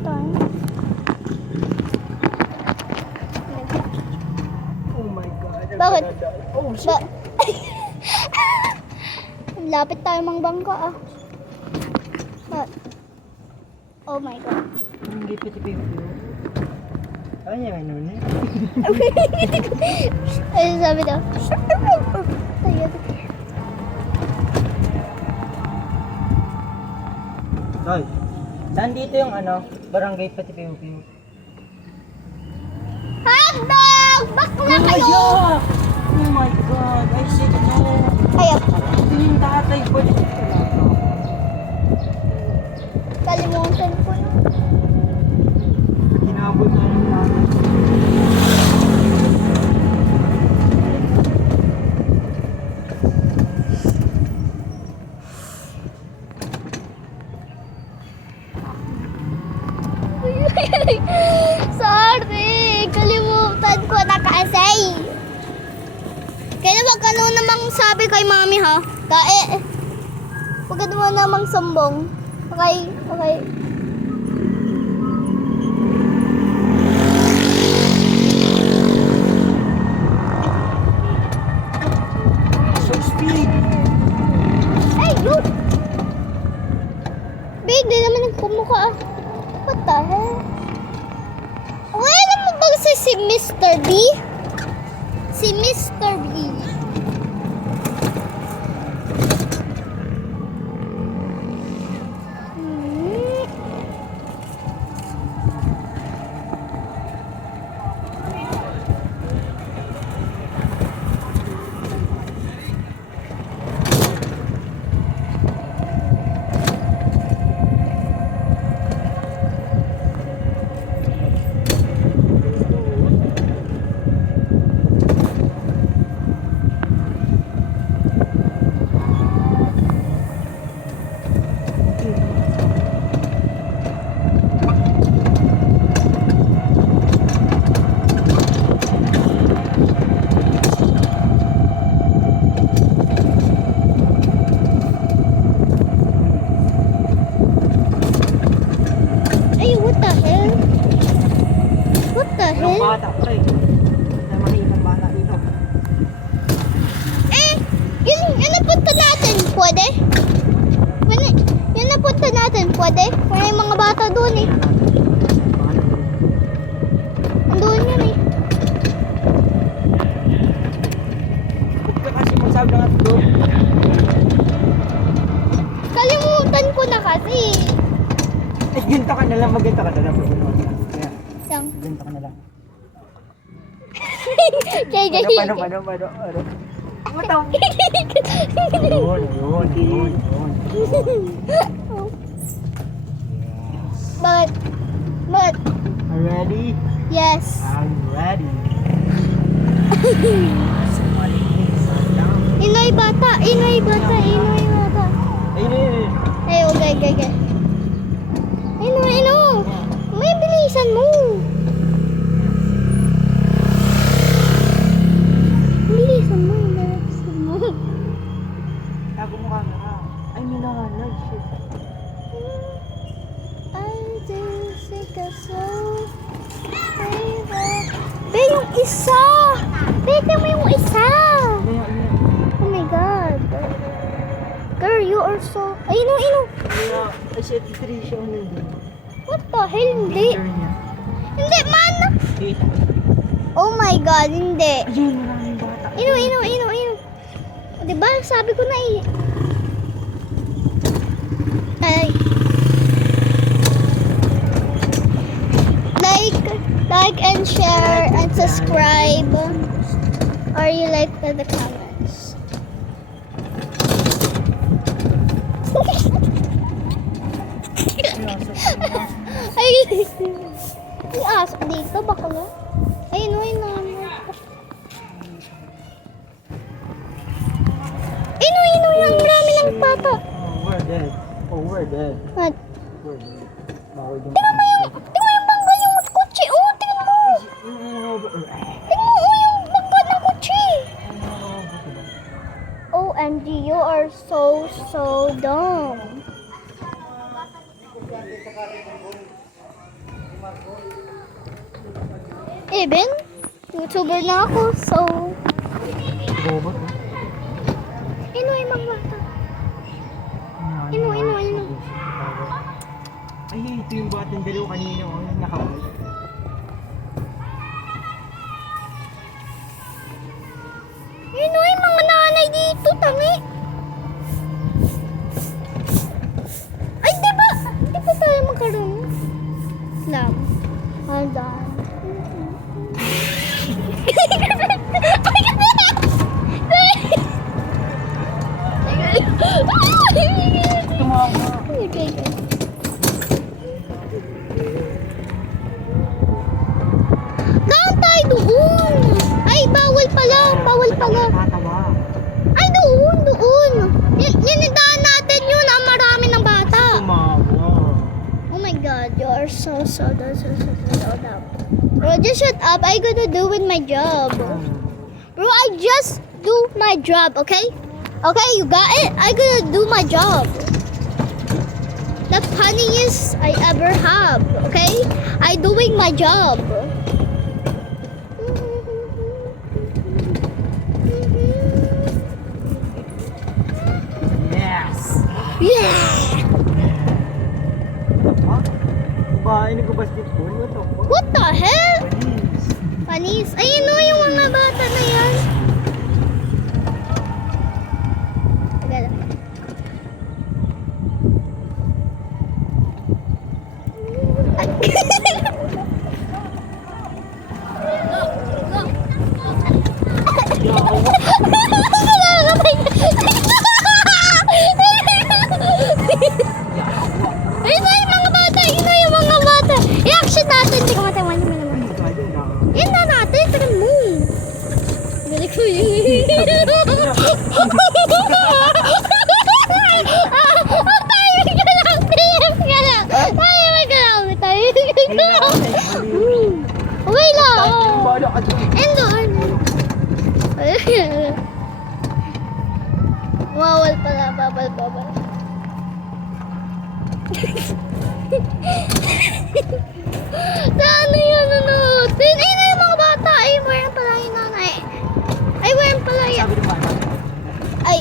tayo. Oh my God. Bakit? Oh shit. Lapit tayo mang bangka ah. Bakit? Oh my God. Hindi piti-piti. Ano yan? Ano yan? Ayun sabi daw. Tayo. Tol, saan dito yung ano? Barangay Pati-Piu-Piu? Hotdog! Bakla kayo! Oh my God! I said no! Ayun. Ito yung tatay ko. Kalimutan ko na. Kinabot na yung tatay. Sorry! Kalimutan ko na kasi. Kaya wag ka na namang sabi kay mami ha. Wag ka naman namang sumbong. Okay? Okay. So speed! Hey, you! Big, di naman nagkumukha ah. What the hell? Wala naman ba si Mr. B? Si Mr. B. Hmm. Ay, what the hell? What the Walang hell? bata, pre. Hindi makikita ang bata dito. Yun napunta natin, pwede? Yun napunta natin, pwede? Wala yung mga bata doon eh. Andun yun eh. Ba't ka kasi magsabi ng at doon? Kalimutan ko na kasi. Ay, ganito ka na lang. Magganto ka na lang. Kaya, Yang. ganito ka na lang. Kaya Paano? Matang. Yun. But, Are you ready? yes. I'm ready. Inoy bata. Ayun. Ay, okay. Ino. May bilisan mo. Bilisan mo. Tago mo camera. Ay, minahanag. Shit. I do think I slow. Be, yung isa. Bete mo yung isa. Oh my God. Girl, you are so... Ay, ino. Ay, shit. 3 siya nandun. What the hell? Hindi. Picture niya. Hindi, man. Eight. Oh my God, hindi. Ayun, maraming bata. Ino. Diba, sabi ko na eh. Ay. Like and share and subscribe. Or you like the comments. Ay, may aso dito, bakla. Ayun, yung marami ng bata. We're dead. What? We're dead. Bawal din. Tingnan mo yung bangka yung kotse. Oh, tingnan mo. Tingnan mo yung bangka ng kotse. OMG, you are so dumb. Even, YouTuber na ako, so... Robot. Ino yung mga bata. Ino. Ay, ito yung batang dalawa kanina. Oh, nakawal. Ino yung mga nanay dito, tami. Ay, di ba tayo magkaroon? Islam. Hold on. Tumawa. Okay. Saan tayo doon? Ay, bawal pala. Tatawa. Ay, doon. Yan yung daan natin yun. Ang marami ng bata. Tumawa. Oh my God, you are so dumb. Bro, just shut up. I gotta do with my job. Bro, I just do my job, okay? Okay, you got it? I gotta do my job. The funniest I ever have, okay? I doing my job. Yes! Yeah! Ha? Bahay nag-basketball? What the fuck? What the hell? Please. Panis. Ayun o, yung mga bata na yan. Tagal. Ayun na yung mga bata. I-action natin. Teka, matay. Yan na natin, pero mo. Galing ko yun. Okay lang. Endo. Bawal pala, babal. Saan yun, ano? Ay, na yung mga bata. Ay, meron pala yung nanay. Ay, meron pala yan. Sabi ng bata. Ay,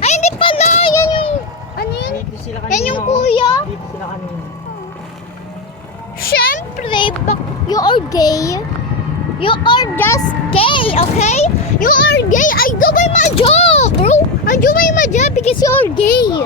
hindi pala. Yan yung, ano yun? Dito sila kanina. Yan yung kuya. Dito sila kanina. Siyempre, you are gay. You are just gay, okay? You are gay. I do my job, bro. I do my job because you are gay.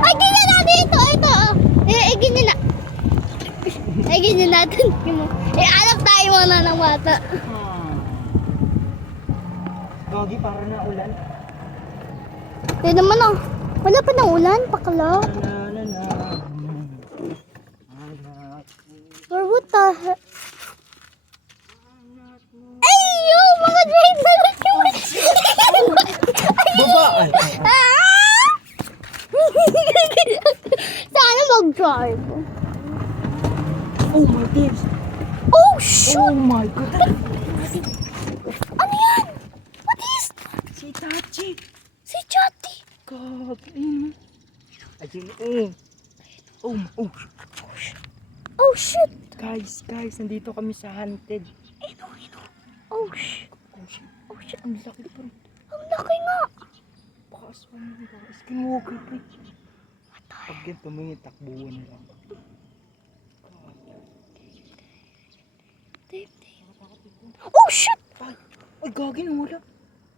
Ay, ganyan natin ito. Ay, ganyan natin. Alam tayo muna ng bata. Gogi, para na ulan. Hindi naman ah. Wala pa ng ulan, pakala. Or what the heck? Ay, yo! Mga drive na lang yun! Babaan! Sana mag-drive. Oh my days! Oh, shoot! Oh my God! Ano yan? What is? Si Tachi! Si Chatty. Gogi! Ayun, Oh, shit. Guys, nandito kami sa haunted. Ino. Oh, shit. Oh shit, ang laki pa rin. Ang laki nga. Baka aswang mo, baka skinwalker pa rin. Pag ganito mo yung takbuhan na lang. Oh, shit. Ay, Gogi, wala.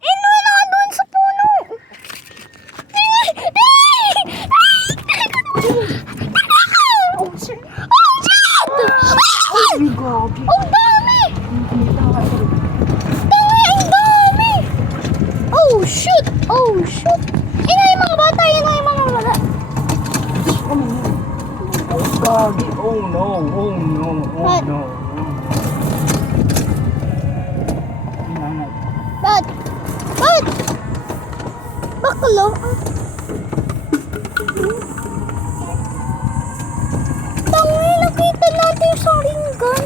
Ino na doon sa puno. Oh shit! Oh, shit. Ay, Gogi! Ang dami. Ang kumitawa ito. Ang dami. Oh, shoot. Ino yung mga bata. Oh, Gogi! Oh no! What? Inanay. Ba't? Baklo?